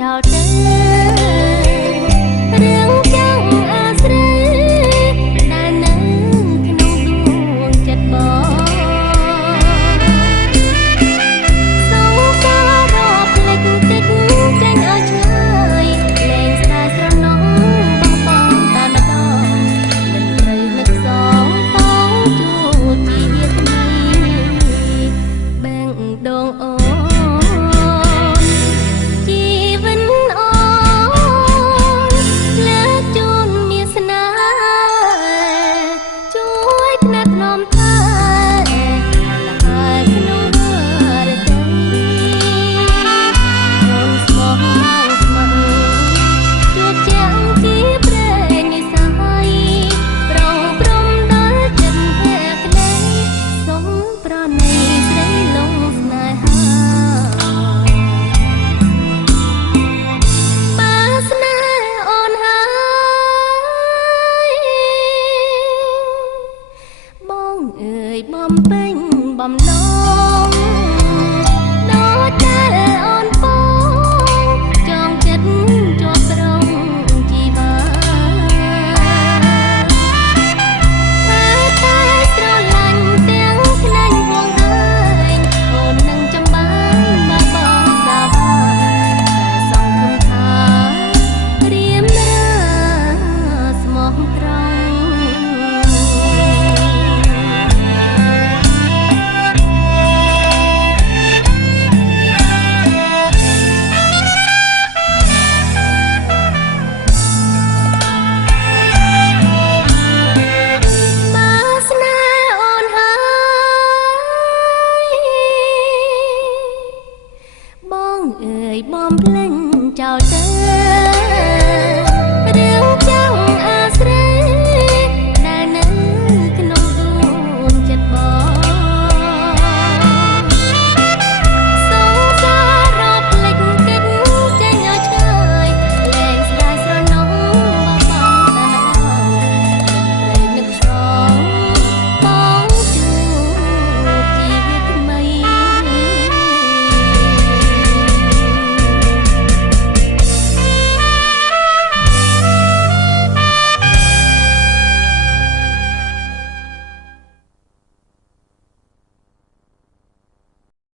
ចោលទៅរឿងចង់អាស្រ័យដែលនៅក្នុងដួងចិត្តបងសូមក៏រកភ្លេចតិចចេញឲ្យឆ្ងាយលែងស្ដាយស្រណងបងតែម្ដងមិនត្រូវនឹកសងផងជួជាគ្នាបែងដងអូបំពេញបំណងដូចតែអូនពងចងចិត្តជាប់ត្រង់ជីវាតែស្រឡាញ់ទាំងខ្លាញ់ហួងហើយអូននឹងចាំបានមកបងសាបាតែសង្ឃឹមថារៀមរាស្មោះត្រង់បងអើយបំភ្លេចចោលទៅ